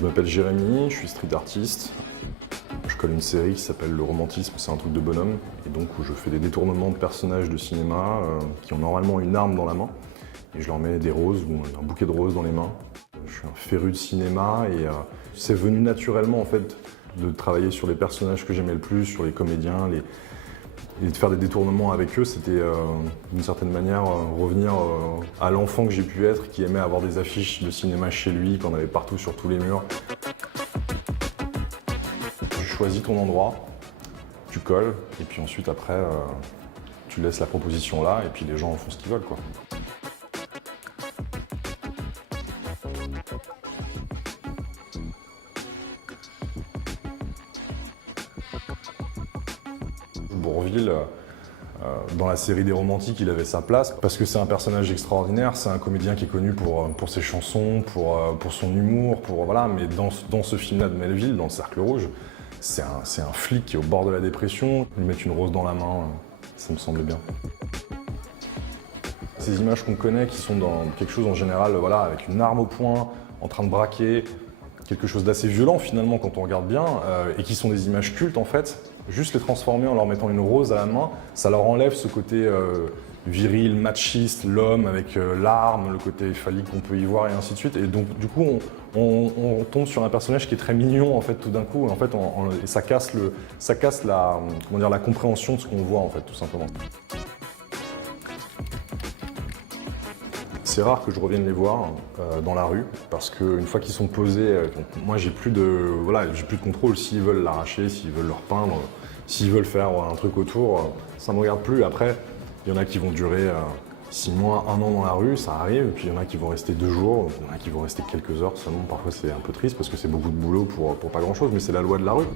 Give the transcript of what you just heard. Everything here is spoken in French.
Je m'appelle Jérémy, je suis street artiste. Je colle une série qui s'appelle Le Romantisme, c'est un truc de bonhomme. Et donc où je fais des détournements de personnages de cinéma qui ont normalement une arme dans la main. Et je leur mets des roses ou un bouquet de roses dans les mains. Je suis un féru de cinéma et c'est venu naturellement en fait de travailler sur les personnages que j'aimais le plus, sur les comédiens, et de faire des détournements avec eux. C'était d'une certaine manière revenir à l'enfant que j'ai pu être, qui aimait avoir des affiches de cinéma chez lui, qu'on avait partout sur tous les murs. Tu choisis ton endroit, tu colles, et puis ensuite après, tu laisses la proposition là, et puis les gens en font ce qu'ils veulent, quoi. Bourvil, dans la série des Romantiques, il avait sa place parce que c'est un personnage extraordinaire, c'est un comédien qui est connu pour ses chansons, pour son humour, voilà. Mais dans ce film-là de Melville, dans le Cercle Rouge, c'est un flic qui est au bord de la dépression. Lui mettre une rose dans la main, ça me semblait bien. Ces images qu'on connaît qui sont dans quelque chose en général, voilà, avec une arme au poing, en train de braquer, quelque chose d'assez violent finalement quand on regarde bien, et qui sont des images cultes en fait, juste les transformer en leur mettant une rose à la main, ça leur enlève ce côté viril, machiste, l'homme avec l'arme, le côté phallique qu'on peut y voir et ainsi de suite. Et donc du coup on tombe sur un personnage qui est très mignon en fait tout d'un coup, et en fait et ça casse la compréhension de ce qu'on voit en fait tout simplement. C'est rare que je revienne les voir dans la rue parce qu'une fois qu'ils sont posés, moi j'ai plus de contrôle. S'ils veulent l'arracher, s'ils veulent le repeindre, s'ils veulent faire un truc autour, ça ne me regarde plus. Après, il y en a qui vont durer 6 mois, 1 an dans la rue, ça arrive. Et puis il y en a qui vont rester 2 jours, il y en a qui vont rester quelques heures seulement. Parfois c'est un peu triste parce que c'est beaucoup de boulot pour pas grand chose, mais c'est la loi de la rue.